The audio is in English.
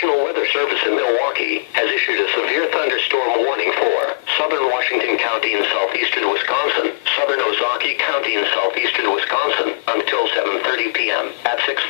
National Weather Service in Milwaukee has issued a severe thunderstorm warning for southern Washington County in southeastern Wisconsin, southern Ozaukee County in southeastern Wisconsin until 7:30 p.m. At 6:30